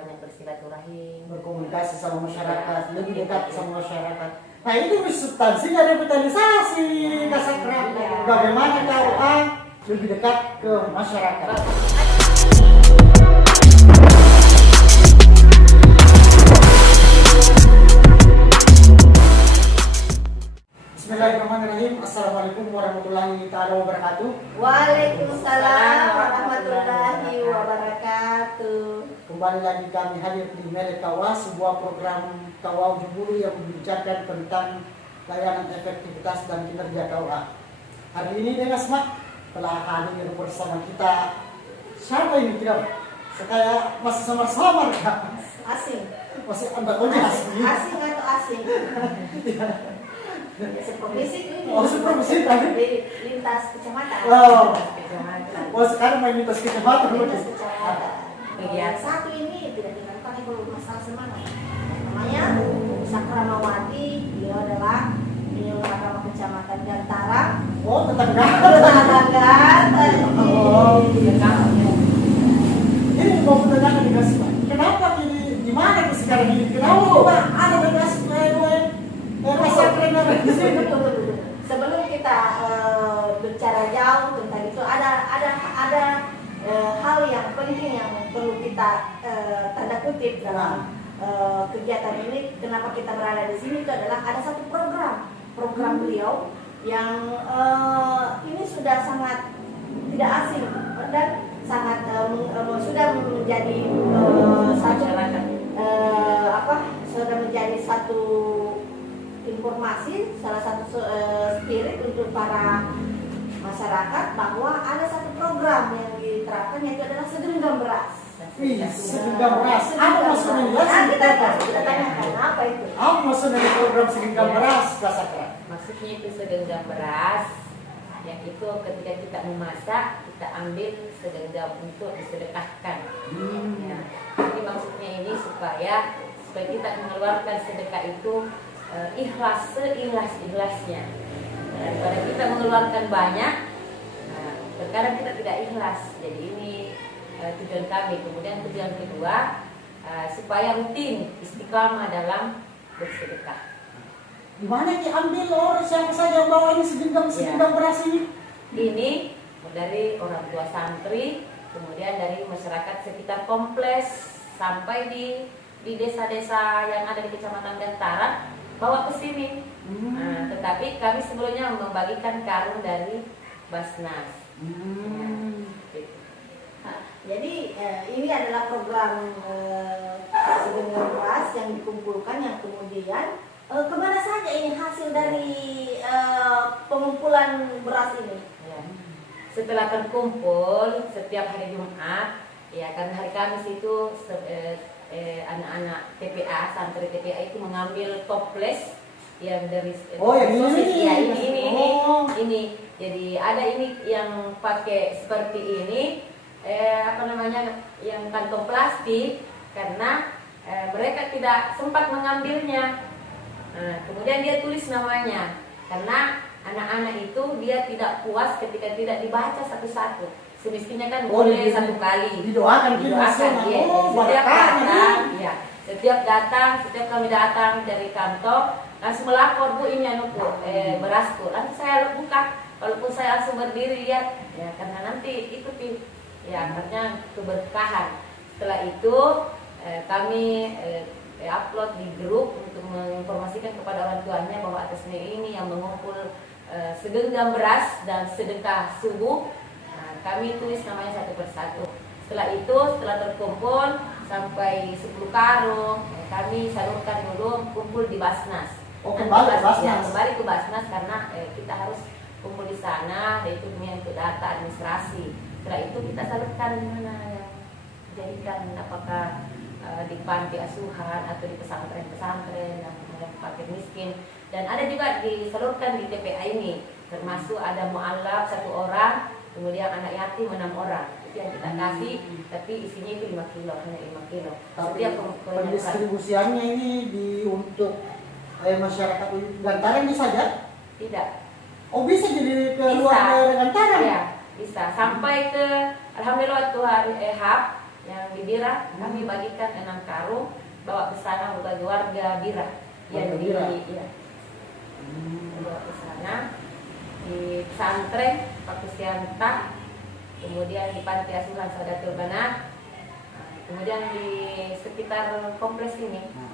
banyak bersilaturahim, berkomunikasi sama masyarakat, lebih dekat sama masyarakat. Nah itu substansinya revitalisasi Kasakra. Bagaimana KUA lebih dekat ke masyarakat. Bismillahirrahmanirrahim. Assalamualaikum warahmatullahi wabarakatuh. Waalaikumsalam warahmatullahi wabarakatuh. Kembali lagi kami hadir di Merek KUA, sebuah program KUA Ujung Bulu yang membicarakan tentang layanan efektivitas dan kinerja KUA. Hari ini dengan Asma telah hadir bersama kita. Siapa ini tidak? Saya masih samar-samar kak. Asing. Masih anda asing. Asing atau asing? Seprofesi ini. Oh, seprofesi tadi. Di lintas kecamatan. Oh. kecamatan. Oh, sekarang main lintas kecamatan. Lintas kecamatan. Kegiatan. Satu ini tidak dilakukan kalau masalah semangat. Namanya Sakramawati. Beliau adalah Beliau Mahkamah Kecamatan Gantara. Oh, tetangga. Tetangga. Oh, ini mau menanyakan di Gasma. Kenapa ini di mana di sekarang ini? Kenapa coba ada di Gasma rasa keren di sini? Sebelum kita bicara jauh tentang itu, ada hal yang penting yang perlu kita tanda kutip dalam kegiatan ini. Kenapa kita berada di sini itu adalah ada satu program beliau yang ini sudah sangat tidak asing dan sangat sudah menjadi sudah menjadi satu informasi, salah satu spirit untuk para masyarakat bahwa ada satu program yang diterapkan, yaitu adalah segenggam beras. Segenggam beras. Apa maksudnya? Kita tanyakan apa itu? Apa maksudnya dari program segenggam beras, Kasakra? Maksudnya itu segenggam beras, yang itu ketika kita memasak kita ambil segenggam untuk disedekahkan. Ya. Jadi maksudnya ini supaya kita mengeluarkan sedekah itu ikhlas, seikhlas-ikhlasnya. Daripada kita mengeluarkan banyak, terkadang kita tidak ikhlas. Jadi ini tujuan kami. Kemudian tujuan kedua, supaya rutin istiqamah dalam bersedekah. Di mana diambil orang siapa saja yang bawa ini segenggam beras ini? Ini dari orang tua santri, kemudian dari masyarakat sekitar kompleks sampai di desa-desa yang ada di Kecamatan Gantara bawa ke sini. Nah, tetapi kami sebelumnya membagikan karung dari Basnas. Jadi ini adalah program segenggam beras yang dikumpulkan, yang kemudian kemana saja ini hasil dari pengumpulan beras ini? Ya. Setelah terkumpul setiap hari Jumat, ya karena hari Kamis itu anak-anak TPA, santri TPA itu mengambil toples yang dari ini. Jadi ada ini yang pakai seperti ini, yang kantong plastik, karena mereka tidak sempat mengambilnya. Kemudian dia tulis namanya, karena anak-anak itu dia tidak puas ketika tidak dibaca satu-satu. Semestinya kan boleh satu kali didoakan ya. Setiap kami datang dari kantor langsung melapor, Bu ini berasku. Langsung saya buka, walaupun saya langsung berdiri lihat ya, karena nanti ikuti ya, karena keberkahan. Setelah itu kami upload di grup untuk menginformasikan kepada orang tuanya bahwa atas ini yang mengumpul segenggam beras dan sedekah subuh. Kami tulis namanya satu persatu. Setelah itu, setelah terkumpul sampai 10 karung, kami salurkan dulu, kumpul di Basnas. Kembali ke Basnas. Ya, kembali ke Basnas karena kita harus kumpul di sana, yaitu untuk data administrasi. Setelah itu kita salurkan di mana yang dijadikan, apakah di panti asuhan atau di pesantren-pesantren yang fakir miskin. Dan ada juga disalurkan di TPA ini, termasuk ada mu'alaf 1 orang, kemudian anak yatim 6 orang. Itu yang kita kasih, tapi isinya itu 5 kilo, hanya 5 kilo. Setiap pendistribusiannya ini untuk masyarakat Gantara ini saja? Tidak. Oh, bisa jadi ke luar Gantara? Ya, bisa. Sampai ke, alhamdulillah waktu hari yang di Bira kami bagikan 6 karung, bawa ke sana bagi warga Bira. Yang di Bira. ya, bawa ke sana di pesantren Pak Kusianta, kemudian di Panti Asuhan Sadatul Banat, kemudian di sekitar kompleks ini. Nah,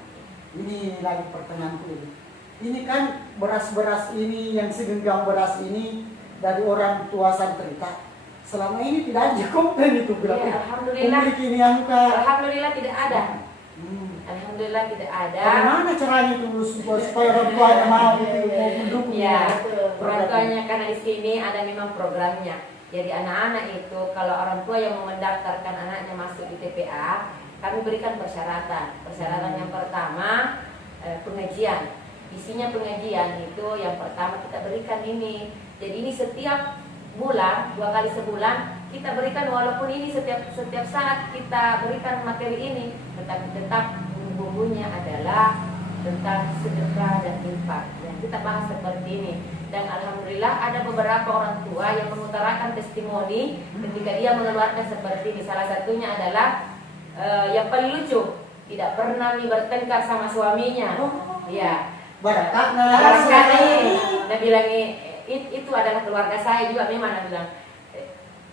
ini lagi pertanyaanku ini. Ini kan beras-beras ini yang segenggam beras ini dari orang tua Santrita. Selama ini tidak ada komplain itu berarti. Ya, alhamdulillah. Publik ini yang Alhamdulillah tidak ada. Alhamdulillah tidak ada. Bagaimana caranya itu supaya orang tuanya mau itu mau mendukung? Ya, program orang ini? tuanya karena di sini ada memang programnya. Jadi anak-anak itu kalau orang tua yang mau mendaftarkan anaknya masuk di TPA, kami berikan persyaratan. Persyaratan yang pertama pengajian. Isinya pengajian itu yang pertama kita berikan ini. Jadi ini setiap bulan, 2 kali sebulan kita berikan, walaupun ini setiap saat kita berikan materi ini, tetapi tetap bumbunya adalah tentang sedekah dan infak. Dan kita bahas seperti ini. Dan alhamdulillah ada beberapa orang tua yang mengutarakan testimoni ketika dia mengeluarkan seperti ini. Salah satunya adalah yang paling lucu, tidak pernah nih bertengkar sama suaminya. Ya. Barakatna. Dia bilang itu adalah keluarga saya juga, memang dia bilang,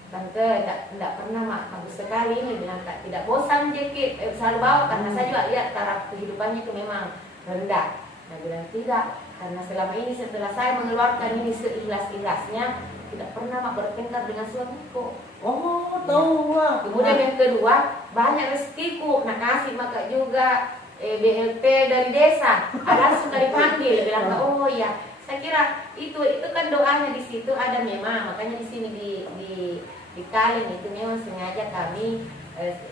tante tidak pernah mak, bagus sekali ini, bilang tidak bosan Jeki, selalu bawa, karena saya juga lihat taraf kehidupannya itu memang rendah. Dia bilang tidak, karena selama ini setelah saya mengeluarkan ini seikhlas-ikhlasnya, tidak pernah mak bertengkar dengan suamiku. Oh, tahu Wak. Kemudian yang kedua, banyak rezekiku, nak kasih maka juga BLT dari desa, langsung dari panggil, bilang oh iya. Saya kira itu kan doanya di situ ada memang, makanya di sini di Kalen itu memang sengaja kami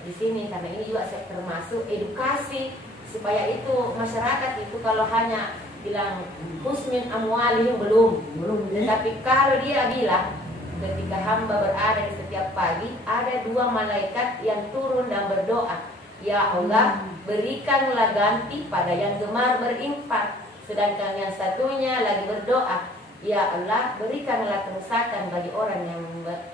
di sini, karena ini juga termasuk edukasi supaya itu masyarakat itu kalau hanya bilang husmin amwalihim belum, tapi kalau dia bilang ketika hamba berada di setiap pagi ada 2 malaikat yang turun dan berdoa, ya Allah berikanlah ganti pada yang gemar berinfak. Sedangkan yang satunya lagi berdoa, ya Allah berikanlah kerusakan bagi orang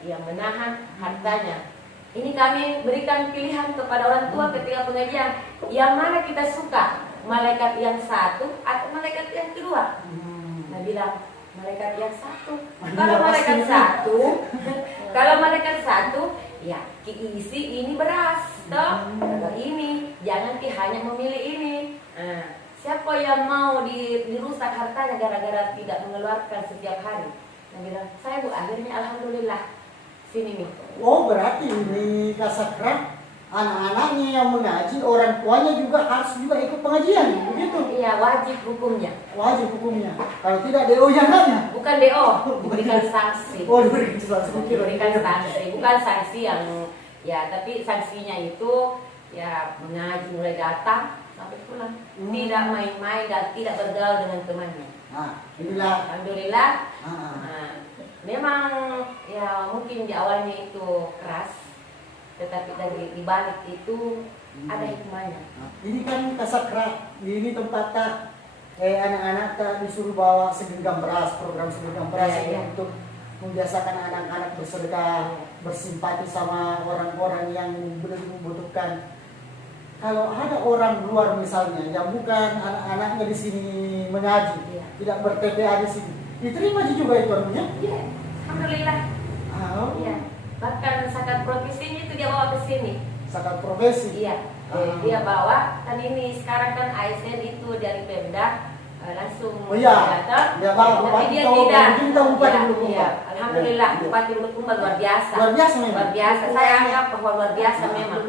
yang menahan hartanya. Ini kami berikan pilihan kepada orang tua ketika pengajian, yang mana kita suka, malaikat yang satu atau malaikat yang kedua. Nah bilang malaikat yang satu. Kalau malaikat satu, ya isi ini beras, toh kalau ini jangan hanya memilih ini. Siapa yang mau dirusak hartanya gara-gara tidak mengeluarkan setiap hari? Nah bilang saya Bu, akhirnya alhamdulillah sini nih. Oh, berarti ini kasakran anak-anaknya yang mengaji, orang tuanya juga harus juga ikut pengajian, begitu? Iya, wajib hukumnya. Wajib hukumnya. Kalau tidak DO yang nanya. Bukan DO, berikan sanksi. Oh, diberikan sanksi. Berikan sanksi, bukan sanksi yang ya, tapi sanksinya itu ya mengaji mulai datang sampai pulang. Tidak main-main dan tidak bergaul dengan temannya. Nah, inilah. Alhamdulillah. Memang ya mungkin di awalnya itu keras, tetapi di balik itu ada hikmahnya. Ini kan kasakra, ini tempatnya anak-anak tak disuruh bawa segenggam beras, program segenggam beras ini untuk membiasakan anak-anak bersedekah, bersimpati sama orang-orang yang belum membutuhkan. Kalau ada orang luar misalnya yang bukan anak-anaknya di sini mengaji, tidak ber-TPA di sini, diterima juga itu artinya? Iya, alhamdulillah. Iya. Bahkan zakat profesinya itu dia bawa ke sini. Zakat profesi? Iya. Dia bawa, kan ini sekarang kan ASN itu dari Pemda langsung datang. Dia bawa, tapi dia tidak. Iya. Alhamdulillah, Bupati Bulukumba luar biasa. Luar biasa memang. Luar biasa. Saya anggap bahwa luar biasa memang.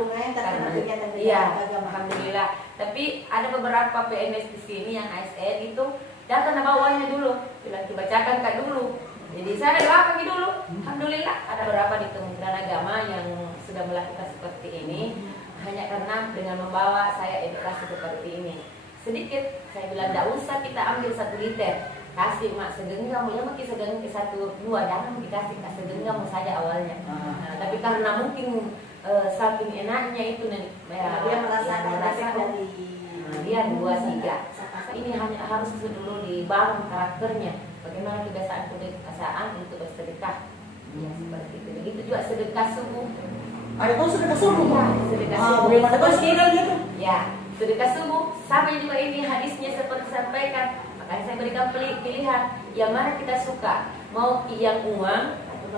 Iya, alhamdulillah. Tapi ada beberapa PNS di sini yang ASN itu datang bawahnya dulu, bilang dibacakan Kak dulu. Jadi saya doakan dulu. Alhamdulillah ada beberapa di Kementerian Agama yang sudah melakukan seperti ini. Hanya karena dengan membawa saya edukasi seperti ini. Sedikit saya bilang tidak usah kita ambil 1 liter, kasih mak segenggam, ya makin segenggam 1-2, jangan dikasih segenggam saja awalnya. Tapi karena mungkin saking enaknya itu dia merasa dari dia 2-3. Ini hanya harus dulu dibangun karakternya. Bagaimana kebiasaan untuk bersedekah. Ya seperti itu. Begitu juga sedekah subuh. Ada tahu sudah subuh. Ya, sedekah Ah, subuh. bagaimana Seperti tafsirannya itu? Ya, sedekah subuh. Sama juga ini hadisnya seperti sampaikan. Makanya saya berikan pilihan. Yang mana kita suka? Mau yang uang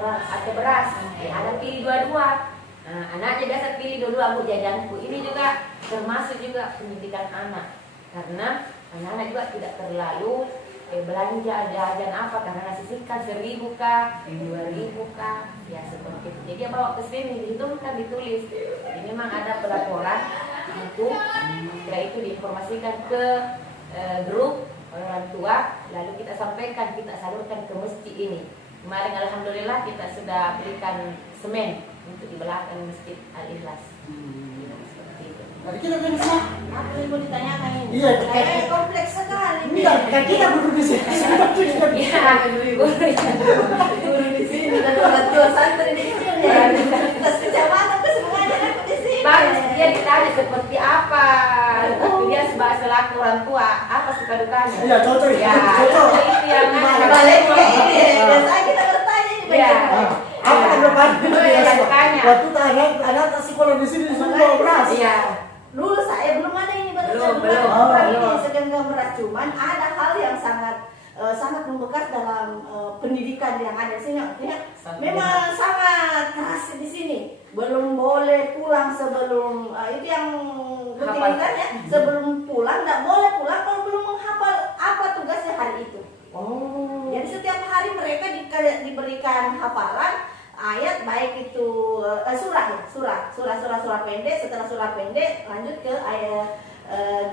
atau beras? Ya, ada pilih dua-dua. Nah, anaknya biasa pilih dua-dua, Bu jajanku. Ini juga termasuk juga pendidikan anak. Karena anak-anak juga tidak terlalu belanja jajan apa, karena nasi singkat 1.000 kah, 2.000 kah, ya seperti itu. Jadi dia bawa ke sini, dihitungkan, ditulis. Jadi memang ada pelaporan buku, setelah itu diinformasikan ke grup orang tua, lalu kita sampaikan, kita salurkan ke masjid ini. Kemarin alhamdulillah kita sudah berikan semen untuk di belakang Masjid Al-Ikhlas. Seperti itu. Tadi kita kan Mak. Apa yang mau ditanyakan ini? Iya, Kompleks sekali. Enggak, kan kita duduk di sini. Ya, Guru di sini dan orang tua santri di sini. Lintas kecamatan ke semuanya aku di sini. bagus dia ditanya seperti apa, tapi dia selaku orang tua apa suka dukanya. Iya, cocok Ya, cocok. itu yang Balik ke ini. Biasanya kita bertanya ini Iya. bagaimana. Apa anggapannya? Iya, tanya. Waktu anak sekolah di sini semua beras. Iya. Dulu saya belum ada ini Belum. ini segenggam beras, cuman ada hal yang sangat membekas dalam pendidikan yang ada di sini. Ya, memang sangat keras di sini. Belum boleh pulang sebelum itu yang rutinitasnya, sebelum pulang tidak boleh pulang kalau belum menghafal apa tugasnya hari itu. Oh. Jadi setiap hari mereka diberikan hafalan ayat, baik itu surah pendek. Setelah surah pendek lanjut ke ayat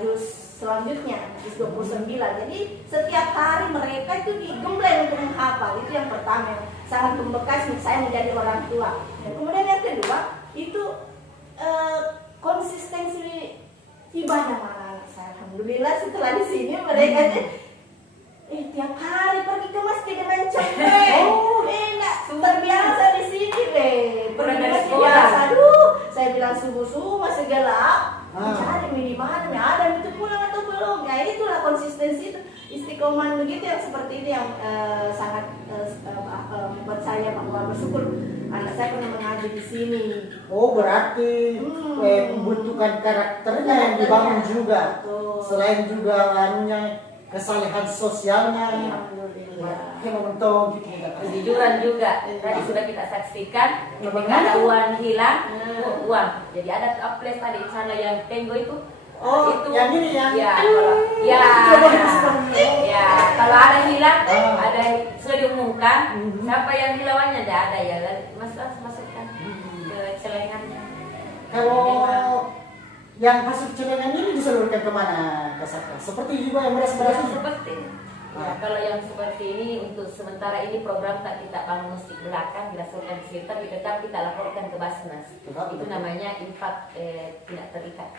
juz selanjutnya, juz 29. Jadi setiap hari mereka itu digembleng untuk menghafal. Itu yang pertama yang sangat membekas saya menjadi orang tua. Dan kemudian yang kedua itu konsistensi ibadah anak saya. Alhamdulillah setelah di sini mereka tiap hari pergi ke masjid dengan cempreng. Enak, terbiasa di sini deh. Pergi ke masjid biasa. Aduh, saya bilang subuh masih gelap. Cari di mana, ada itu pulang atau belum? Ya itulah konsistensi itu, istiqomah begitu yang seperti ini yang sangat membuat saya bahwa bersyukur anak saya pernah mengaji di sini. Oh, berarti pembentukan karakternya yang dibangun juga. Betul. Selain juga anunya kesalehan sosialnya. Alhamdulillah. Kita menonton kita. Kejujuran juga. Tadi sudah kita saksikan ketika Bagaimana? ada uang hilang, uang. Jadi ada toples tadi di sana yang tenggo itu. Oh, yang ini yang. Ya, kalau ya, Coba ya, kalau ada hilang, Ah. ada sudah diumumkan. Siapa yang hilangnya tidak ada ya, masukkan ke celengannya. Kalau Memang. yang hasil celengan ini disalurkan kemana, Kasaka? Seperti juga yang beras-beras Yang ini. seperti ya, kalau yang seperti ini untuk sementara ini program tak kita bangun musik belakang dilaksanakan di sini, tapi tetap kita laporkan ke Basnas. Tetap. Itu namanya infak tidak terikat.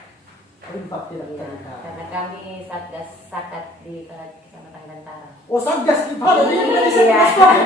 Infak tidak Ya, terikat. karena kami satgas zakat di Kecamatan Gantara. Oh, satgas di mana dia dari Iya. satgas.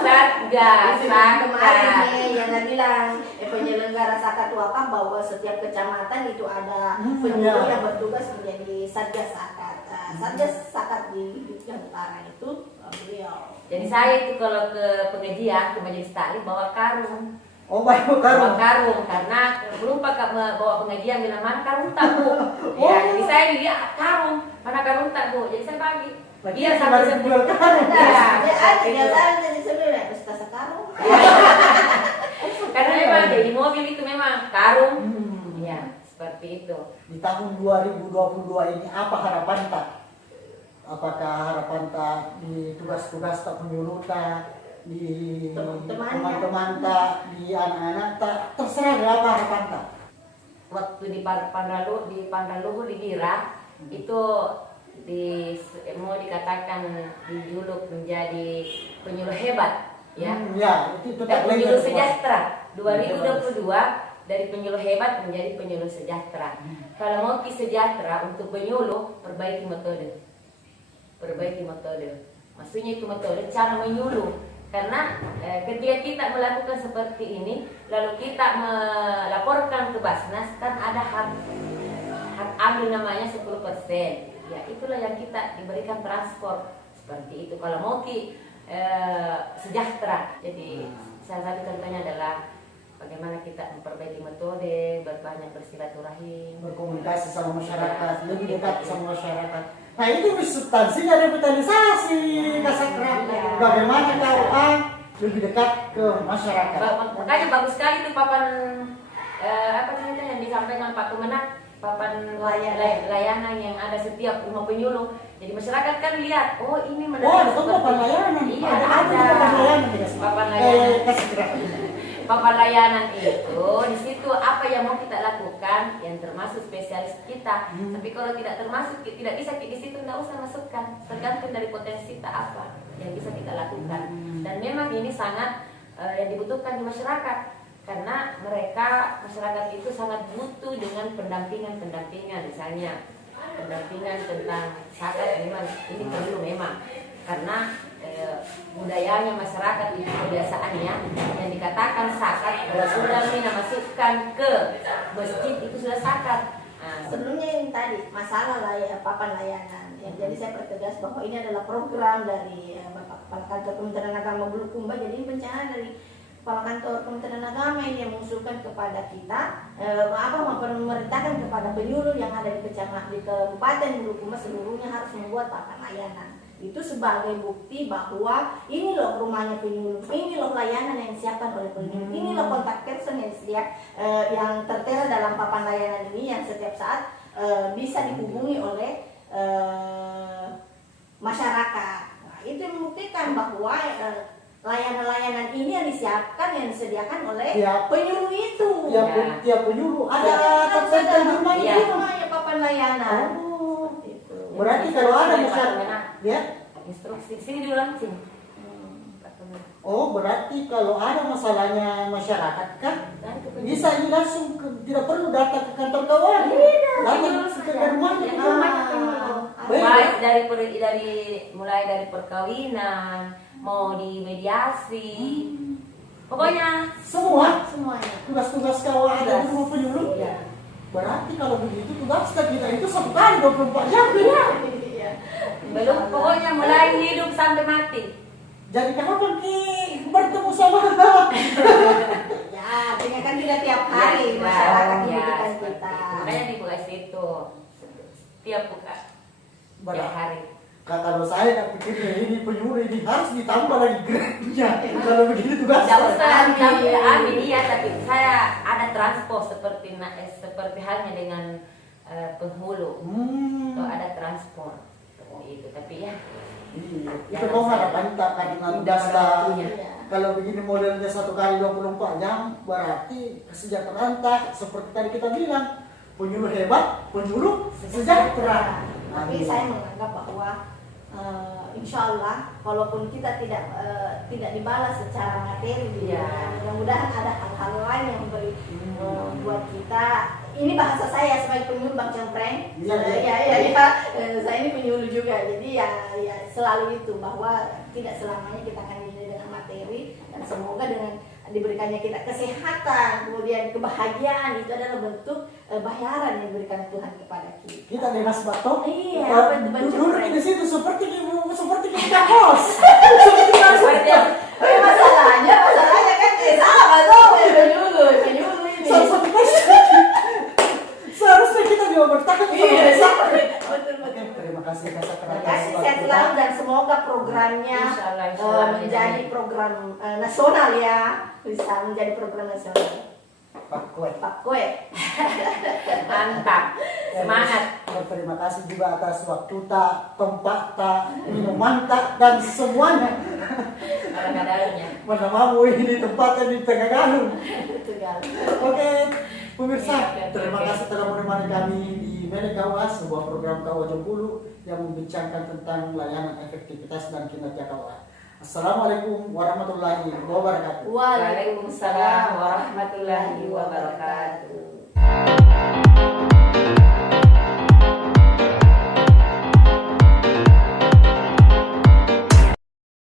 Satgas Kemarin zakat. nih yang bilang penyelenggara zakat wakaf bahwa setiap kecamatan itu ada penyuluh yang bertugas menjadi satgas zakat. Satgas zakat di Gantara itu beliau. Jadi saya itu kalau ke pengajian, ke majelis taklim bawa karung. Oh, baik Bawa karung. karung karena lupa bawa pengajian bilang mana karung tak Bu. Ya, jadi saya dia karung, mana karung tak Bu. Jadi saya bagi. Dia sampai jual karung. Ya, Biasanya jadi sebenarnya pesta sekarang. karena memang di mobil itu memang karung. Ya, seperti itu. Di tahun 2022 ini apa harapan tak? Apakah harapan tak di tugas-tugas tak penyuluh tak, di teman-teman tak, di anak-anak tak, terserah ada apa harapan tak? Waktu di Pandaluhu di Dira itu mau dikatakan dijuluk menjadi penyuluh hebat, ya. Ya, itu Dan tak penyuluh legal. sejahtera 2022 dari penyuluh hebat menjadi penyuluh sejahtera. Kalau mau ki sejahtera untuk penyuluh, perbaiki metode. Maksudnya itu metode cara menyuluh. Karena ketika kita melakukan seperti ini, lalu kita melaporkan ke Basnas, kan ada hak ambil namanya 10%. Ya itulah yang kita diberikan transport seperti itu. Kalau mau ki sejahtera, jadi salah satu contohnya adalah bagaimana kita memperbaiki metode, berbanyak bersilaturahim, berkomunikasi sama masyarakat, lebih dekat sama masyarakat. Nah itu substansinya revitalisasi Kasakra. Iya. Bagaimana KUA lebih dekat ke masyarakat. Makanya bagus sekali tuh papan apa namanya yang disampaikan Pak Kemenak, papan layanan yang ada setiap rumah penyuluh. Jadi masyarakat kan lihat, oh ini Oh, menarik itu papan layanan. Iya, ada papan layanan ya. papan layanan. Kasakra. Papan layanan itu di situ apa yang mau kita lakukan yang termasuk spesialis kita. Tapi kalau tidak termasuk tidak bisa di situ, tidak usah masukkan. Tergantung dari potensi kita apa yang bisa kita lakukan. Dan memang ini sangat yang dibutuhkan di masyarakat karena masyarakat itu sangat butuh dengan pendampingan misalnya pendampingan tentang zakat. Memang ini perlu memang karena budayanya masyarakat itu kebiasaannya yang dikatakan zakat kalau sudah mina masukkan ke masjid itu sudah zakat. Sebelumnya yang tadi masalah papan layanan, jadi saya pertegas bahwa ini adalah program dari Bapak Kepala Kantor Kementerian Agama Bulukumba. Jadi ini perencanaan dari Kepala Kantor Kementerian Agama ini yang mengusulkan kepada kita memerintahkan kepada penyuluh yang ada di Kabupaten Bulukumba seluruhnya harus membuat papan layanan. Itu sebagai bukti bahwa ini loh rumahnya penyuluh, ini loh layanan yang disiapkan oleh penyuluh, ini loh kontak person yang tertera dalam papan layanan ini yang setiap saat bisa dihubungi oleh masyarakat. Nah, itu membuktikan bahwa layanan-layanan ini yang disiapkan, yang disediakan oleh penyuluh itu. Tiap penyuluh ada tertera di rumah Iya. itu. Ya, papan layanan. Berarti kalau ada masyarakat, ya? Instruksi sini diulang sini. Oh, berarti kalau ada masalahnya masyarakat kan bisa ini langsung tidak perlu datang ke kantor kawan. Datang ke rumahnya. Mulai dari perkawinan, mau di mediasi, pokoknya Semuanya. Tugas-tugas kawan ada di rumah penyuluh. Iya. Berarti kalau begitu tugas kita itu 1 kali 24 jam. Iya. Belum, pokoknya mulai hidup sampai mati. Jadi kapan Ki bertemu sama Ya, artinya kan tidak tiap hari masyarakat membutuhkan kita. Makanya dibuka situ tiap buka tiap hari. Kalau saya pikir ini penyuluh ini harus ditambah lagi grade-nya. Kalau begini tugas. Tidak usah diambil iya, tapi saya ada transport seperti halnya dengan penghulu. Tuh ada transport seperti itu, tapi ya. Itu mau harapan tak karena tugas kalau begini modelnya 1 kali 24 jam berarti kesejahteraan tak seperti tadi kita bilang penyuluh hebat, penyuluh sejahtera. Tapi saya menganggap bahwa insya Allah walaupun kita tidak dibalas secara materi, mudah-mudahan ada hal-hal lain yang membuat kita. Ini bahasa saya sebagai penyuluh Bang Cempreng. Saya ini penyuluh juga. Jadi ya selalu itu bahwa tidak selamanya kita akan dinilai dengan materi, dan semoga dengan diberikannya kita kesehatan, kemudian kebahagiaan itu adalah bentuk bayaran yang diberikan Tuhan kepada kita. Kita dinas batok. Iya, apa itu Bang Duduk Cempreng? di situ seperti kita host. Masalahnya kan sama dong penyuluh ini. Seharusnya kita juga bertahan sama. Betul. Terima kasih Terima kasih, sehat selalu dan semoga programnya Insya menjadi program nasional ya, bisa menjadi program nasional. Pak Kue. Mantap, semangat. Terima kasih juga atas waktu tak, tempat tak, minuman tak, dan semuanya. Kadang-kadangnya. Mana mau ini tempatnya di Tengah Gadung. Oke, pemirsa, terima kasih telah menemani kami di Mele KUA, sebuah program KUA Jembulu yang membincangkan tentang layanan efektivitas dan kinerja KUA. Assalamualaikum warahmatullahi wabarakatuh. Waalaikumsalam warahmatullahi wabarakatuh.